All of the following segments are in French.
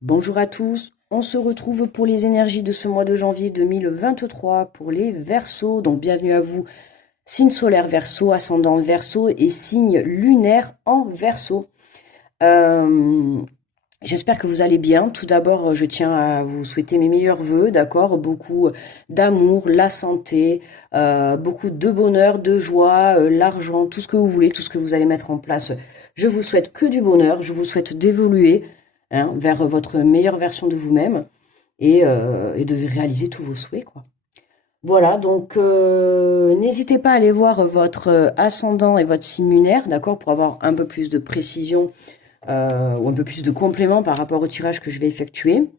Bonjour à tous, on se retrouve pour les énergies de ce mois de janvier 2023 pour les Verseaux. Donc bienvenue à vous, signe solaire Verseau, ascendant Verseau et signe lunaire en Verseau. J'espère que vous allez bien. Tout d'abord, je tiens à vous souhaiter mes meilleurs vœux, d'accord? Beaucoup d'amour, la santé, beaucoup de bonheur, de joie, l'argent, tout ce que vous voulez, tout ce que vous allez mettre en place. Je vous souhaite que du bonheur, je vous souhaite d'évoluer vers votre meilleure version de vous-même et de réaliser tous vos souhaits, quoi. Voilà, donc n'hésitez pas à aller voir votre ascendant et votre signe lunaire, d'accord, pour avoir un peu plus de précision ou un peu plus de compléments par rapport au tirage que je vais effectuer.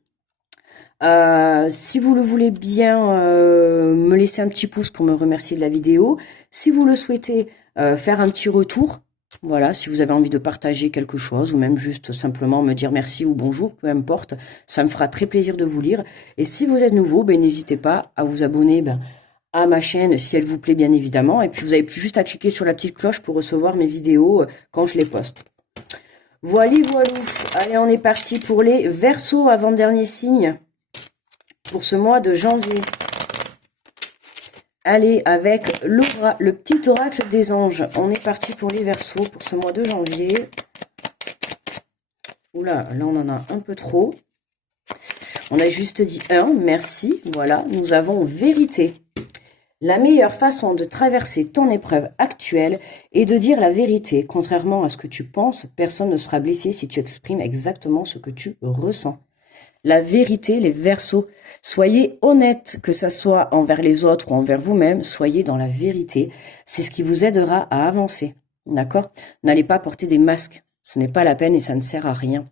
Si vous le voulez bien, me laisser un petit pouce pour me remercier de la vidéo. Si vous le souhaitez, faire un petit retour. Voilà, si vous avez envie de partager quelque chose ou même juste simplement me dire merci ou bonjour, peu importe, ça me fera très plaisir de vous lire. Et si vous êtes nouveau, ben, n'hésitez pas à vous abonner à ma chaîne si elle vous plaît bien évidemment. Et puis vous avez plus juste à cliquer sur la petite cloche pour recevoir mes vidéos quand je les poste. Voilou, voilou. Allez, on est parti pour les Verseaux, avant-dernier signe pour ce mois de janvier. Allez, avec le petit oracle des anges. On est parti pour les Verseaux pour ce mois de janvier. Oula, là on en a un peu trop. On a juste dit un, merci. Voilà, nous avons vérité. La meilleure façon de traverser ton épreuve actuelle est de dire la vérité. Contrairement à ce que tu penses, personne ne sera blessé si tu exprimes exactement ce que tu ressens. La vérité, les Verseaux, soyez honnête, que ça soit envers les autres ou envers vous-même, soyez dans la vérité. C'est ce qui vous aidera à avancer. D'accord? N'allez pas porter des masques. Ce n'est pas la peine et ça ne sert à rien.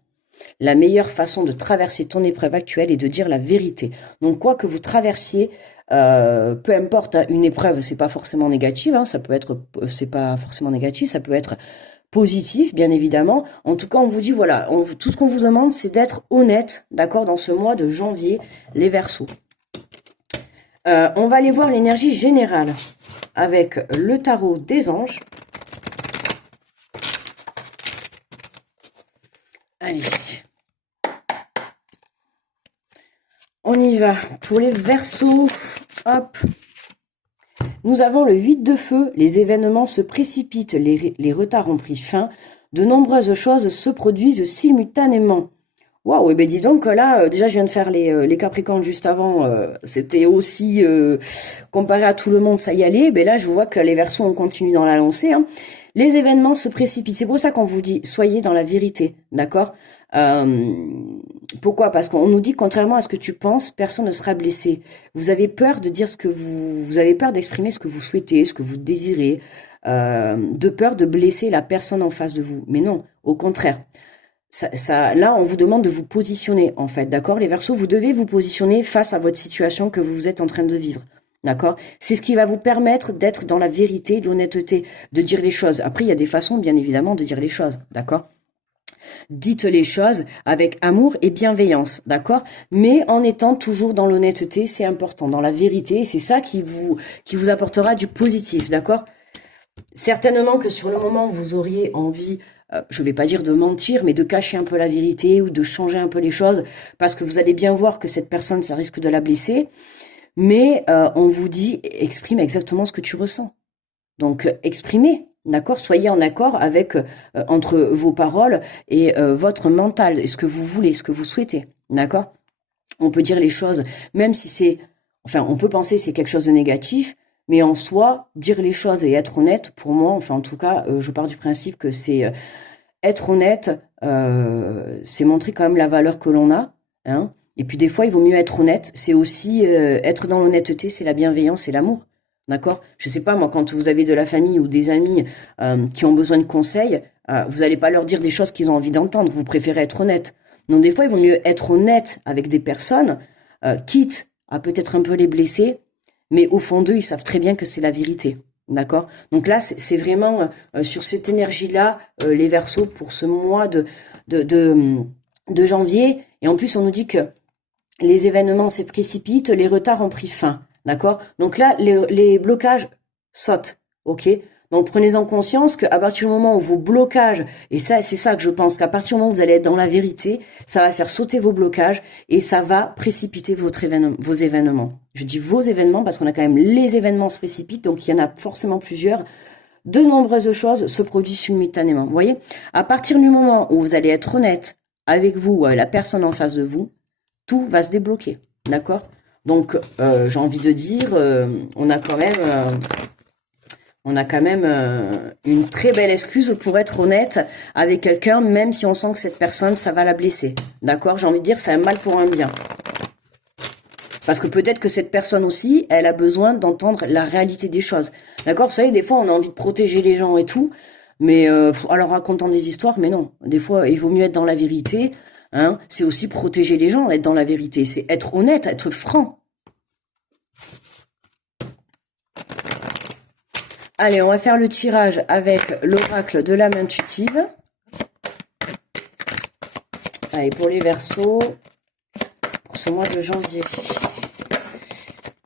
La meilleure façon de traverser ton épreuve actuelle est de dire la vérité. Donc quoi que vous traversiez, peu importe, hein, une épreuve, c'est pas forcément négatif, hein, c'est pas forcément négatif, ça peut être positif, bien évidemment. En tout cas, on vous dit, voilà, tout ce qu'on vous demande, c'est d'être honnête, d'accord, dans ce mois de janvier, les Verseaux. On va aller voir l'énergie générale avec le tarot des anges. Allez. On y va. Pour les Verseaux, hop. Nous avons le 8 de feu. Les événements se précipitent, les retards ont pris fin. De nombreuses choses se produisent simultanément. Waouh, et ben dis donc là, déjà je viens de faire les Capricornes juste avant, c'était aussi, comparé à tout le monde, ça y allait. Ben là, je vois que les Verseaux, on continue dans la lancée, hein. Les événements se précipitent. C'est pour ça qu'on vous dit, soyez dans la vérité, d'accord? Pourquoi? Parce qu'on nous dit, contrairement à ce que tu penses, personne ne sera blessé. Vous avez peur de dire ce que vous avez peur d'exprimer ce que vous souhaitez, ce que vous désirez, de peur de blesser la personne en face de vous. Mais non, au contraire. Là, on vous demande de vous positionner, en fait, d'accord? Les Verseaux, vous devez vous positionner face à votre situation que vous êtes en train de vivre. D'accord? C'est ce qui va vous permettre d'être dans la vérité, l'honnêteté, de dire les choses. Après, il y a des façons, bien évidemment, de dire les choses. D'accord? Dites les choses avec amour et bienveillance, d'accord? Mais en étant toujours dans l'honnêteté, c'est important, dans la vérité, c'est ça qui vous apportera du positif, d'accord? Certainement que sur le moment, vous auriez envie, je vais pas dire de mentir, mais de cacher un peu la vérité ou de changer un peu les choses, parce que vous allez bien voir que cette personne, ça risque de la blesser. Mais on vous dit, exprime exactement ce que tu ressens. Donc, exprimez, d'accord? Soyez en accord avec entre vos paroles et votre mental, et ce que vous voulez, ce que vous souhaitez, d'accord? On peut dire les choses, même si on peut penser que c'est quelque chose de négatif, mais en soi, dire les choses et être honnête, pour moi, enfin, en tout cas, je pars du principe que c'est être honnête, c'est montrer quand même la valeur que l'on a, hein. Et puis des fois, il vaut mieux être honnête. C'est aussi être dans l'honnêteté, c'est la bienveillance et l'amour. D'accord? Je sais pas, moi, quand vous avez de la famille ou des amis qui ont besoin de conseils, vous n'allez pas leur dire des choses qu'ils ont envie d'entendre. Vous préférez être honnête. Donc des fois, il vaut mieux être honnête avec des personnes, quitte à peut-être un peu les blesser, mais au fond d'eux, ils savent très bien que c'est la vérité. D'accord? Donc là, c'est vraiment sur cette énergie-là, les Verseaux, pour ce mois de, de, de janvier. Et en plus, on nous dit que les événements se précipitent, les retards ont pris fin. D'accord? Donc là, les blocages sautent. Ok? Donc prenez-en conscience qu'à partir du moment où vos blocages, et ça c'est ça que je pense, qu'à partir du moment où vous allez être dans la vérité, ça va faire sauter vos blocages et ça va précipiter vos événements. Je dis vos événements parce qu'on a quand même les événements se précipitent, donc il y en a forcément plusieurs. De nombreuses choses se produisent simultanément. Vous voyez, à partir du moment où vous allez être honnête avec vous ou avec la personne en face de vous, tout va se débloquer. D'accord? Donc j'ai envie de dire, on a quand même une très belle excuse pour être honnête avec quelqu'un, même si on sent que cette personne, ça va la blesser. D'accord? J'ai envie de dire, c'est un mal pour un bien. Parce que peut-être que cette personne aussi, elle a besoin d'entendre la réalité des choses. D'accord? Vous savez, des fois, on a envie de protéger les gens et tout, mais en leur racontant des histoires, mais non. Des fois, il vaut mieux être dans la vérité. Hein? C'est aussi protéger les gens, être dans la vérité. C'est être honnête, être franc. Allez, on va faire le tirage avec l'oracle de l'âme intuitive. Allez, pour les Verseaux, pour ce mois de janvier.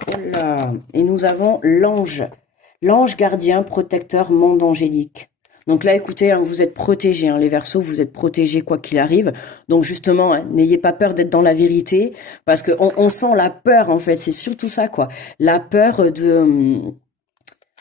Voilà. Et nous avons l'ange. L'ange gardien, protecteur, monde angélique. Donc là, écoutez, hein, vous êtes protégés, hein, les Verseaux, vous êtes protégés quoi qu'il arrive. Donc justement, hein, n'ayez pas peur d'être dans la vérité, parce que on sent la peur, en fait. C'est surtout ça, quoi. La peur de...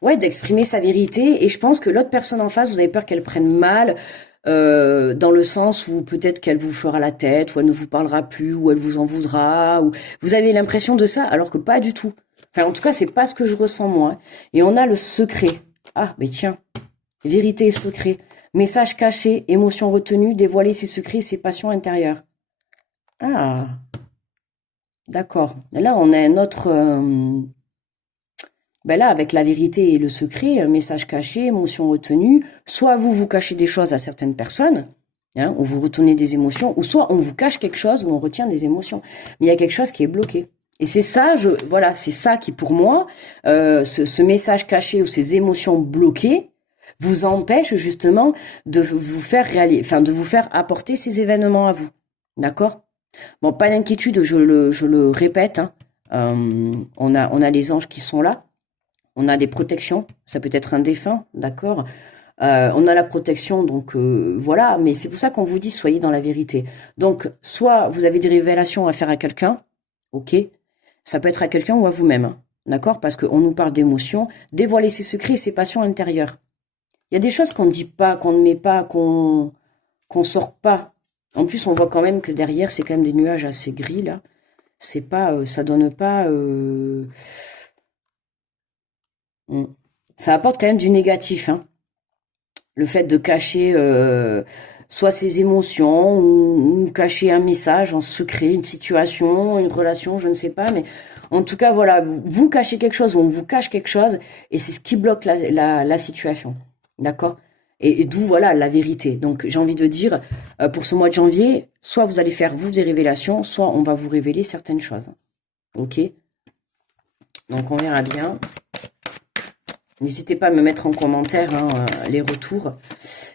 Ouais, d'exprimer sa vérité, et je pense que l'autre personne en face, vous avez peur qu'elle prenne mal, dans le sens où peut-être qu'elle vous fera la tête, ou elle ne vous parlera plus, ou elle vous en voudra, ou vous avez l'impression de ça, alors que pas du tout. Enfin, en tout cas, c'est pas ce que je ressens moi. Et on a le secret. Ah, mais tiens, vérité et secret. Message caché, émotion retenue, dévoiler ses secrets et ses passions intérieures. Ah, d'accord. Là, on a un autre... Ben là, avec la vérité et le secret, message caché, émotion retenue, soit vous cachez des choses à certaines personnes, hein, ou vous retenez des émotions, ou soit on vous cache quelque chose ou on retient des émotions. Mais il y a quelque chose qui est bloqué. Et c'est ça, voilà, c'est ça qui, pour moi, ce message caché ou ces émotions bloquées vous empêche justement de vous faire de vous faire apporter ces événements à vous. D'accord? Bon, pas d'inquiétude, je le répète, hein, on a les anges qui sont là. On a des protections, ça peut être un défunt, d'accord? On a la protection, donc voilà, mais c'est pour ça qu'on vous dit soyez dans la vérité. Donc, soit vous avez des révélations à faire à quelqu'un, ok? Ça peut être à quelqu'un ou à vous-même, hein, d'accord? Parce qu'on nous parle d'émotions, dévoiler ses secrets et ses passions intérieures. Il y a des choses qu'on ne dit pas, qu'on ne met pas, qu'on sort pas. En plus, on voit quand même que derrière, c'est quand même des nuages assez gris, là. C'est pas, ça donne pas... Ça apporte quand même du négatif, hein. Le fait de cacher soit ses émotions ou cacher un message en secret, une situation, une relation, je ne sais pas, mais en tout cas, voilà, vous cachez quelque chose ou on vous cache quelque chose et c'est ce qui bloque la situation, d'accord? Et d'où, voilà, la vérité. Donc, j'ai envie de dire, pour ce mois de janvier, soit vous allez faire, vous, des révélations, soit on va vous révéler certaines choses, ok? Donc, on verra bien. N'hésitez pas à me mettre en commentaire hein, les retours.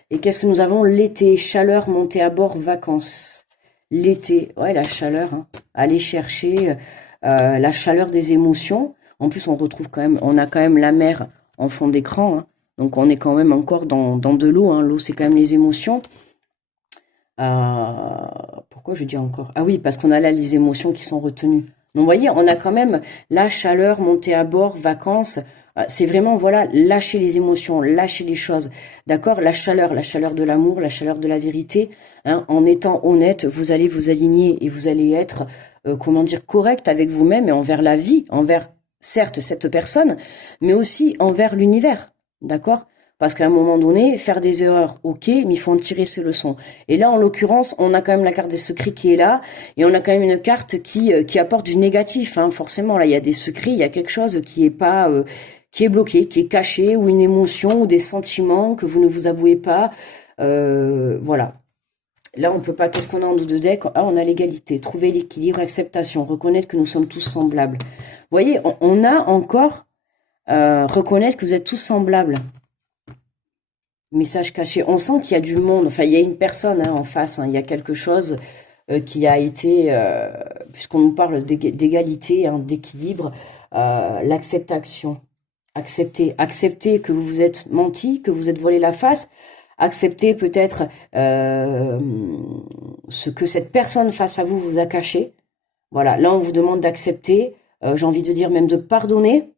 Et qu'est-ce que nous avons? L'été, chaleur, montée à bord, vacances. L'été, ouais, la chaleur. Hein. Aller chercher la chaleur des émotions. En plus, on retrouve quand même, on a quand même la mer en fond d'écran. Hein. Donc, on est quand même encore dans de l'eau. Hein. L'eau, c'est quand même les émotions. Pourquoi je dis encore? Ah oui, parce qu'on a là les émotions qui sont retenues. Donc, vous voyez, on a quand même la chaleur, montée à bord, vacances. C'est vraiment, voilà, lâcher les émotions, lâcher les choses. D'accord? La chaleur de l'amour, la chaleur de la vérité. Hein, en étant honnête, vous allez vous aligner et vous allez être, comment dire, correct avec vous-même et envers la vie, envers, certes, cette personne, mais aussi envers l'univers. D'accord? Parce qu'à un moment donné, faire des erreurs, ok, mais il faut en tirer ses leçons. Et là, en l'occurrence, on a quand même la carte des secrets qui est là, et on a quand même une carte qui apporte du négatif. Hein, forcément, là, il y a des secrets, il y a quelque chose qui est pas, qui est bloqué, qui est caché, ou une émotion, ou des sentiments que vous ne vous avouez pas. Voilà. Là, on peut pas. Qu'est-ce qu'on a en dos de deck? Ah, on a l'égalité, trouver l'équilibre, acceptation, reconnaître que nous sommes tous semblables. Vous voyez, on a encore reconnaître que vous êtes tous semblables. Message caché. On sent qu'il y a du monde. Enfin, il y a une personne hein, en face. Hein, il y a quelque chose qui a été, puisqu'on nous parle d'égalité, hein, d'équilibre, l'acceptation. Acceptez que vous vous êtes menti, que vous êtes volé la face. Acceptez peut-être ce que cette personne face à vous vous a caché. Voilà, là on vous demande d'accepter, j'ai envie de dire même de pardonner,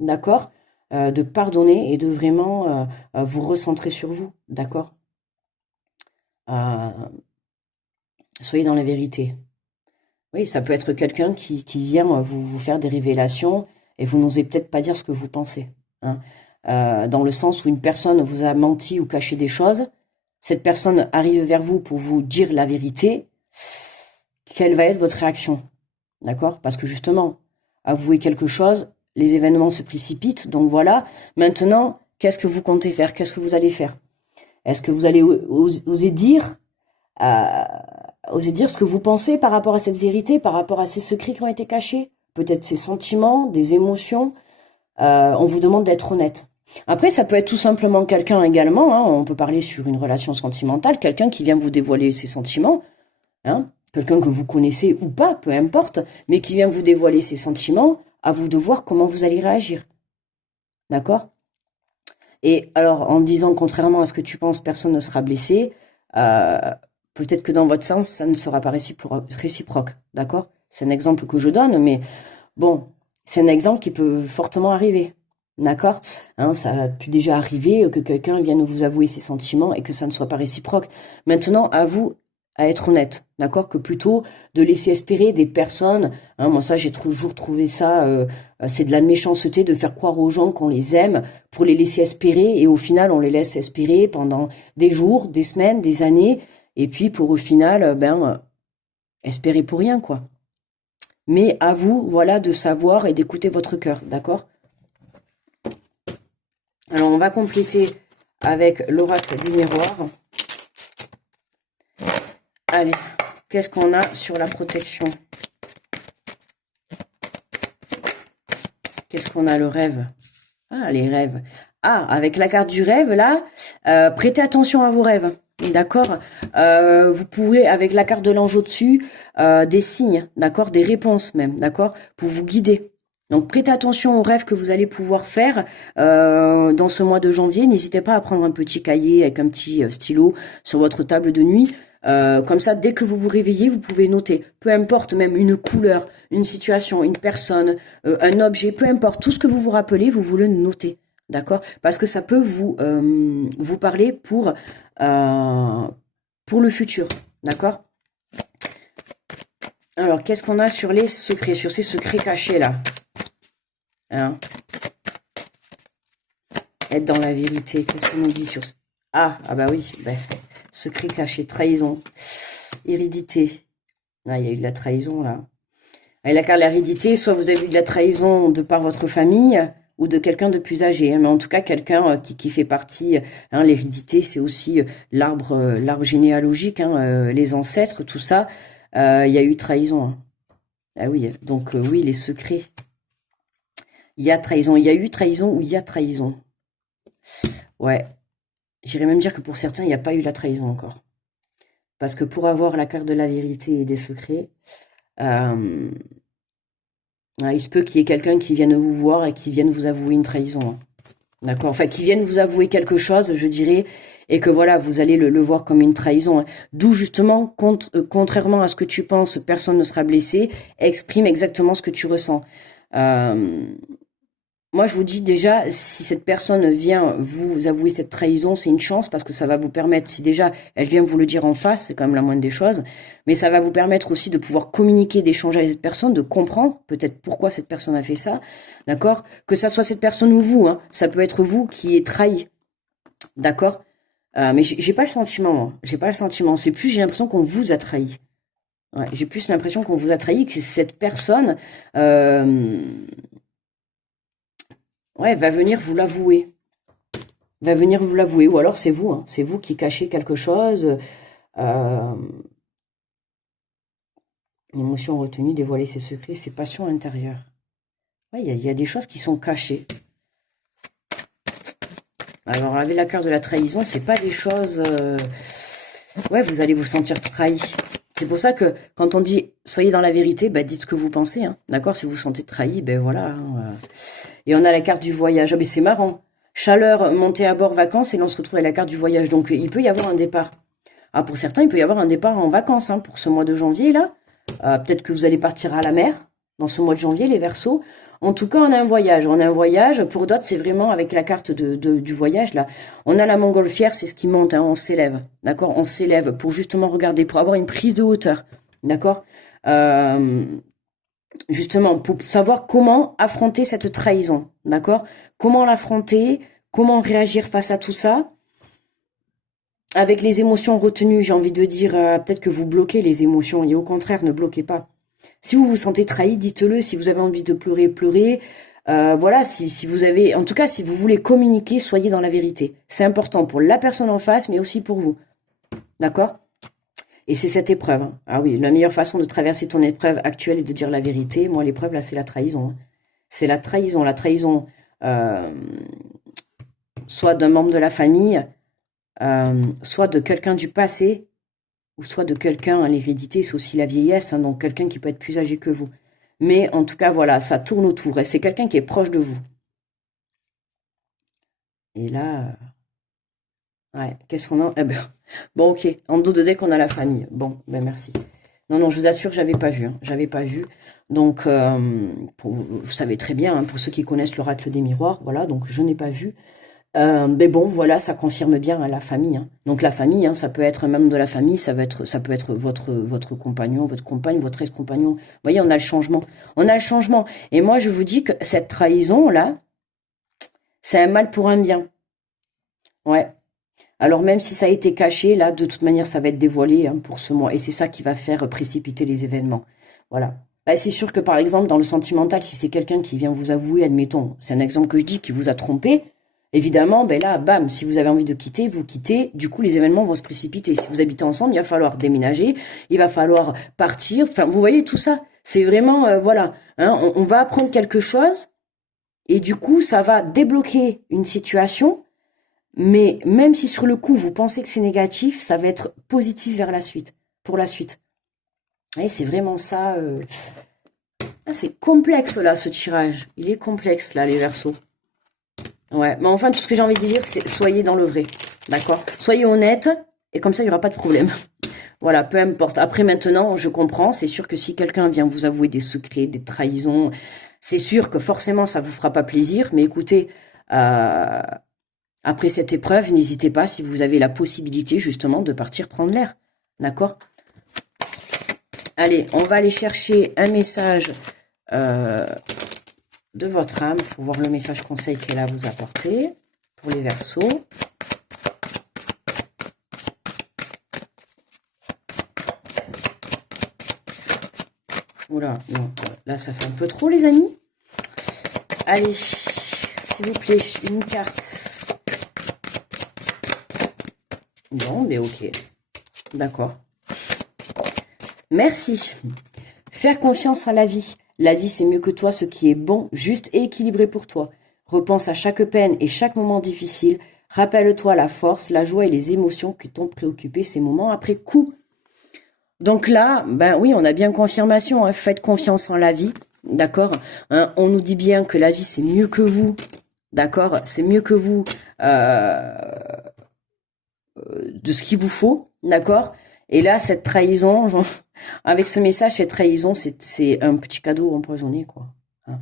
d'accord? De pardonner et de vraiment vous recentrer sur vous, d'accord? Euh, Soyez dans la vérité. Oui, ça peut être quelqu'un qui vient vous faire des révélations et vous n'osez peut-être pas dire ce que vous pensez, hein. Dans le sens où une personne vous a menti ou caché des choses, cette personne arrive vers vous pour vous dire la vérité, quelle va être votre réaction? D'accord? Parce que justement, avouer quelque chose, les événements se précipitent, donc voilà. Maintenant, qu'est-ce que vous comptez faire? Qu'est-ce que vous allez faire? Est-ce que vous allez euh, oser dire ce que vous pensez par rapport à cette vérité, par rapport à ces secrets qui ont été cachés? Peut-être ces sentiments, des émotions. On vous demande d'être honnête. Après, ça peut être tout simplement quelqu'un également, hein, on peut parler sur une relation sentimentale, quelqu'un qui vient vous dévoiler ses sentiments, hein, quelqu'un que vous connaissez ou pas, peu importe, mais qui vient vous dévoiler ses sentiments, à vous de voir comment vous allez réagir. D'accord? Et alors, en disant contrairement à ce que tu penses, personne ne sera blessé, euh, peut-être que dans votre sens, ça ne sera pas réciproque. D'accord? C'est un exemple que je donne, mais bon, c'est un exemple qui peut fortement arriver. D'accord? Hein, ça a pu déjà arriver que quelqu'un vienne vous avouer ses sentiments et que ça ne soit pas réciproque. Maintenant, à vous à être honnête, d'accord? Que plutôt de laisser espérer des personnes, hein, moi ça j'ai toujours trouvé ça, c'est de la méchanceté de faire croire aux gens qu'on les aime pour les laisser espérer et au final on les laisse espérer pendant des jours, des semaines, des années et puis pour au final, espérer pour rien quoi. Mais à vous, voilà, de savoir et d'écouter votre cœur, d'accord? Alors, on va compléter avec l'oracle des miroirs. Allez, qu'est-ce qu'on a sur la protection? Qu'est-ce qu'on a, le rêve? Ah, les rêves. Ah, avec la carte du rêve, là, prêtez attention à vos rêves. D'accord? Vous pouvez, avec la carte de l'ange au-dessus, des signes, d'accord? Des réponses même, d'accord? Pour vous guider. Donc prêtez attention aux rêves que vous allez pouvoir faire dans ce mois de janvier. N'hésitez pas à prendre un petit cahier avec un petit stylo sur votre table de nuit. Comme ça, dès que vous vous réveillez, vous pouvez noter. Peu importe, même une couleur, une situation, une personne, un objet, peu importe, tout ce que vous vous rappelez, vous le notez. D'accord? Parce que ça peut vous parler pour le futur. D'accord? Alors, qu'est-ce qu'on a sur les secrets, sur ces secrets cachés là? Hein? Être dans la vérité, qu'est-ce qu'on nous dit sur... Ah bah oui, secret caché, trahison, hérédité. Ah, il y a eu de la trahison là. Et la carte de l'hérédité, soit vous avez eu de la trahison de par votre famille ou de quelqu'un de plus âgé, hein, mais en tout cas quelqu'un qui fait partie, hein, l'hérédité c'est aussi l'arbre généalogique, hein, les ancêtres, tout ça, il y a eu trahison. Hein. Ah oui, donc oui, les secrets. Il y a trahison, il y a eu trahison ou il y a trahison. Ouais, j'irais même dire que pour certains, il n'y a pas eu la trahison encore. Parce que pour avoir la carte de la vérité et des secrets, il se peut qu'il y ait quelqu'un qui vienne vous voir et qui vienne vous avouer une trahison. Hein. D'accord? Enfin, qui vienne vous avouer quelque chose, je dirais, et que voilà, vous allez le voir comme une trahison. Hein. D'où justement, contrairement à ce que tu penses, personne ne sera blessé, exprime exactement ce que tu ressens. Moi, je vous dis déjà, si cette personne vient vous avouer cette trahison, c'est une chance parce que ça va vous permettre, si déjà elle vient vous le dire en face, c'est quand même la moindre des choses, mais ça va vous permettre aussi de pouvoir communiquer, d'échanger avec cette personne, de comprendre peut-être pourquoi cette personne a fait ça, d'accord? Que ça soit cette personne ou vous, hein, ça peut être vous qui êtes trahi, d'accord? Mais j'ai pas le sentiment, moi. J'ai pas le sentiment. C'est plus, j'ai l'impression qu'on vous a trahi. Ouais, j'ai plus l'impression qu'on vous a trahi, que cette personne... ouais, va venir vous l'avouer. Va venir vous l'avouer. Ou alors c'est vous, hein. C'est vous qui cachez quelque chose. Émotion retenue, dévoiler ses secrets, ses passions intérieures. Ouais, il y a des choses qui sont cachées. Alors, avec la carte de la trahison, c'est pas des choses... Ouais, vous allez vous sentir trahi. C'est pour ça que quand on dit soyez dans la vérité, bah, dites ce que vous pensez, hein, d'accord? Si vous vous sentez trahi, ben voilà, hein, Et on a la carte du voyage. Ah ben c'est marrant. Chaleur, montée à bord, vacances, et là on se retrouve avec la carte du voyage. Donc il peut y avoir un départ. Ah, pour certains, il peut y avoir un départ en vacances, hein, pour ce mois de janvier là. Peut-être que vous allez partir à la mer dans ce mois de janvier, les Verseaux. En tout cas, on a un voyage. On a un voyage. Pour d'autres, c'est vraiment avec la carte du voyage là. On a la montgolfière, c'est ce qui monte, hein, on s'élève, d'accord? On s'élève pour justement regarder, pour avoir une prise de hauteur, d'accord? Euh, Justement, pour savoir comment affronter cette trahison, d'accord? Comment l'affronter, comment réagir face à tout ça. Avec les émotions retenues, j'ai envie de dire, peut-être que vous bloquez les émotions, et au contraire, ne bloquez pas. Si vous vous sentez trahi, dites-le. Si vous avez envie de pleurer, pleurez. Voilà, si vous avez, en tout cas, si vous voulez communiquer, soyez dans la vérité. C'est important pour la personne en face, mais aussi pour vous, d'accord? Et c'est cette épreuve, hein. Ah oui, la meilleure façon de traverser ton épreuve actuelle est de dire la vérité. Moi, l'épreuve, là, c'est la trahison, hein. C'est la trahison, euh, soit d'un membre de la famille, soit de quelqu'un du passé, ou soit de quelqu'un, hein, l'hérédité, c'est aussi la vieillesse, hein, donc quelqu'un qui peut être plus âgé que vous. Mais en tout cas, voilà, ça tourne autour, et c'est quelqu'un qui est proche de vous. Et là, ouais, qu'est-ce qu'on a? Eh ben, bon, ok, en dos de deck, on a la famille. Bon, ben merci. Non, non, je vous assure, j'avais pas vu, hein, j'avais pas vu. Donc, vous savez très bien, hein, pour ceux qui connaissent l'oracle des miroirs, voilà, donc je n'ai pas vu. Mais bon, voilà, ça confirme bien, hein, la famille, hein. Donc la famille, hein, ça peut être un membre de la famille, ça peut être votre compagnon, votre compagne, votre ex-compagnon. Vous voyez, on a le changement. On a le changement. Et moi, je vous dis que cette trahison-là, c'est un mal pour un bien. Ouais. Alors même si ça a été caché, là, de toute manière, ça va être dévoilé, hein, pour ce mois. Et c'est ça qui va faire précipiter les événements. Voilà. Bah, c'est sûr que, par exemple, dans le sentimental, si c'est quelqu'un qui vient vous avouer, admettons, c'est un exemple que je dis, qui vous a trompé, évidemment, ben là, bam, si vous avez envie de quitter, vous quittez. Du coup, les événements vont se précipiter. Si vous habitez ensemble, il va falloir déménager, il va falloir partir. Enfin, vous voyez tout ça. C'est vraiment, voilà, hein, on va apprendre quelque chose, et du coup, ça va débloquer une situation. Mais même si sur le coup, vous pensez que c'est négatif, ça va être positif vers la suite, pour la suite. Et c'est vraiment ça. Ah, c'est complexe là, ce tirage. Il est complexe là, les Verseaux. Ouais, mais enfin, tout ce que j'ai envie de dire, c'est soyez dans le vrai. D'accord? Soyez honnête, et comme ça, il n'y aura pas de problème. Voilà, peu importe. Après, maintenant, je comprends. C'est sûr que si quelqu'un vient vous avouer des secrets, des trahisons, c'est sûr que forcément, ça vous fera pas plaisir. Mais écoutez, euh, après cette épreuve, n'hésitez pas, si vous avez la possibilité, justement, de partir prendre l'air. D'accord? Allez, on va aller chercher un message de votre âme pour voir le message conseil qu'elle a à vous apporter pour les Verseaux. Oula, non, là ça fait un peu trop les amis. Allez, s'il vous plaît, une carte. Non, mais ok. D'accord. Merci. Faire confiance à la vie. La vie, c'est mieux que toi, ce qui est bon, juste et équilibré pour toi. Repense à chaque peine et chaque moment difficile. Rappelle-toi la force, la joie et les émotions qui t'ont préoccupé ces moments après coup. Donc là, ben oui, on a bien confirmation, hein. Faites confiance en la vie, d'accord, hein, on nous dit bien que la vie, c'est mieux que vous, d'accord, c'est mieux que vous, de ce qu'il vous faut, d'accord. Et là, cette trahison, avec ce message, cette trahison, c'est un petit cadeau empoisonné, quoi, hein.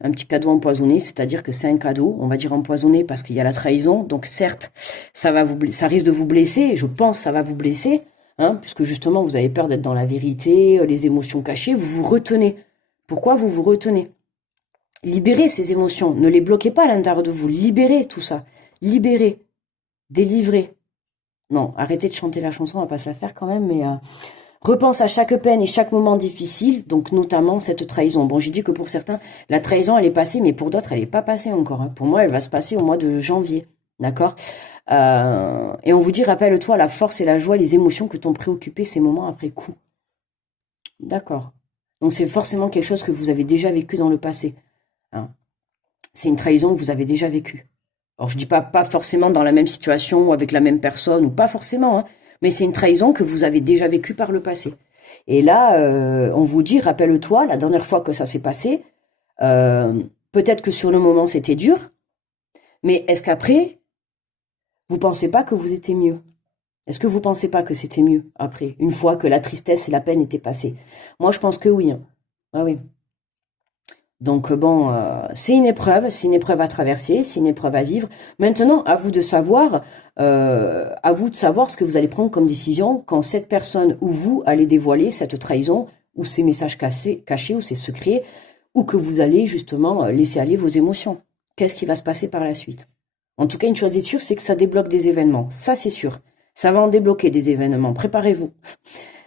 Un petit cadeau empoisonné, c'est-à-dire que c'est un cadeau, on va dire empoisonné parce qu'il y a la trahison. Donc certes, ça risque de vous blesser, je pense que ça va vous blesser, hein, puisque justement vous avez peur d'être dans la vérité, les émotions cachées, vous vous retenez. Pourquoi vous vous retenez? Libérez ces émotions, ne les bloquez pas à l'intérieur de vous, libérez tout ça, libérez, délivrez. Non, arrêtez de chanter la chanson, on va pas se la faire quand même, mais repense à chaque peine et chaque moment difficile, donc notamment cette trahison. Bon, j'ai dit que pour certains, la trahison, elle est passée, mais pour d'autres, elle n'est pas passée encore, hein. Pour moi, elle va se passer au mois de janvier, d'accord. Et on vous dit, rappelle-toi la force et la joie, les émotions que t'ont préoccupé ces moments après coup. D'accord. Donc c'est forcément quelque chose que vous avez déjà vécu dans le passé, hein. C'est une trahison que vous avez déjà vécue. Alors je dis pas forcément dans la même situation ou avec la même personne, ou pas forcément, hein, mais c'est une trahison que vous avez déjà vécue par le passé. Et là, on vous dit, rappelle-toi, la dernière fois que ça s'est passé, peut-être que sur le moment c'était dur, mais est-ce qu'après, vous pensez pas que vous étiez mieux? Est-ce que vous pensez pas que c'était mieux après, une fois que la tristesse et la peine étaient passées? Moi, je pense que oui, hein. Ah oui. Donc bon, c'est une épreuve à traverser, c'est une épreuve à vivre. Maintenant, à vous de savoir ce que vous allez prendre comme décision quand cette personne ou vous allez dévoiler cette trahison ou ces messages cachés ou ces secrets, ou que vous allez justement laisser aller vos émotions. Qu'est-ce qui va se passer par la suite? En tout cas, une chose est sûre, c'est que ça débloque des événements. Ça, c'est sûr. Ça va en débloquer des événements. Préparez-vous.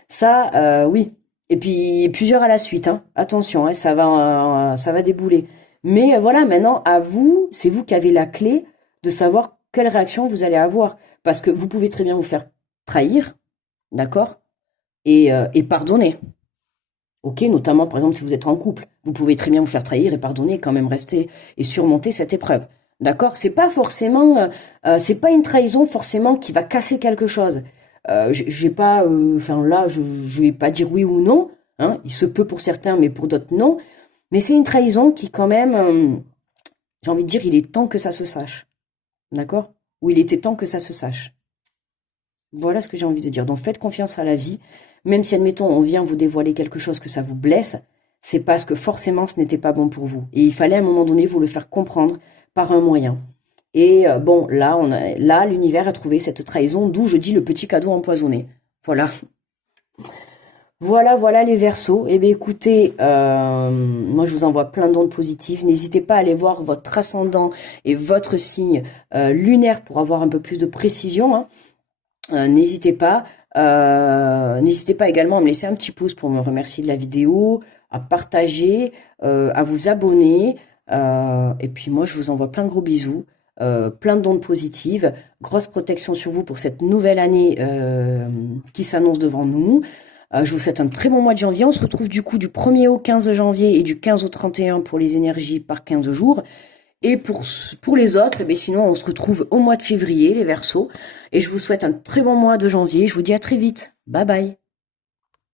Ça, oui. Et puis plusieurs à la suite, hein. Attention, hein, ça va débouler. Mais voilà, maintenant, à vous, c'est vous qui avez la clé de savoir quelle réaction vous allez avoir. Parce que vous pouvez très bien vous faire trahir, d'accord? Et pardonner. Ok, notamment par exemple si vous êtes en couple, vous pouvez très bien vous faire trahir et pardonner, et quand même rester et surmonter cette épreuve. D'accord? C'est pas une trahison forcément qui va casser quelque chose. J'ai pas, enfin là, je vais pas dire oui ou non. Hein, il se peut pour certains, mais pour d'autres non. Mais c'est une trahison qui quand même, j'ai envie de dire, il est temps que ça se sache. D'accord? Ou il était temps que ça se sache. Voilà ce que j'ai envie de dire. Donc faites confiance à la vie. Même si, admettons, on vient vous dévoiler quelque chose que ça vous blesse, c'est parce que forcément ce n'était pas bon pour vous. Et il fallait à un moment donné vous le faire comprendre par un moyen. Et bon, là, l'univers a trouvé cette trahison, d'où je dis le petit cadeau empoisonné. Voilà. Voilà les Verseaux. Eh bien écoutez, moi je vous envoie plein d'ondes positives. N'hésitez pas à aller voir votre ascendant et votre signe lunaire pour avoir un peu plus de précision, hein. N'hésitez pas. N'hésitez pas également à me laisser un petit pouce pour me remercier de la vidéo, à partager, à vous abonner. Et puis moi, je vous envoie plein de gros bisous, plein d'ondes positives, grosse protection sur vous pour cette nouvelle année qui s'annonce devant nous. Je vous souhaite un très bon mois de janvier. On se retrouve du coup du 1er au 15 janvier et du 15 au 31 pour les énergies par 15 jours. Et pour les autres, eh bien, sinon on se retrouve au mois de février, les Verseaux. Et je vous souhaite un très bon mois de janvier. Je vous dis à très vite. Bye bye.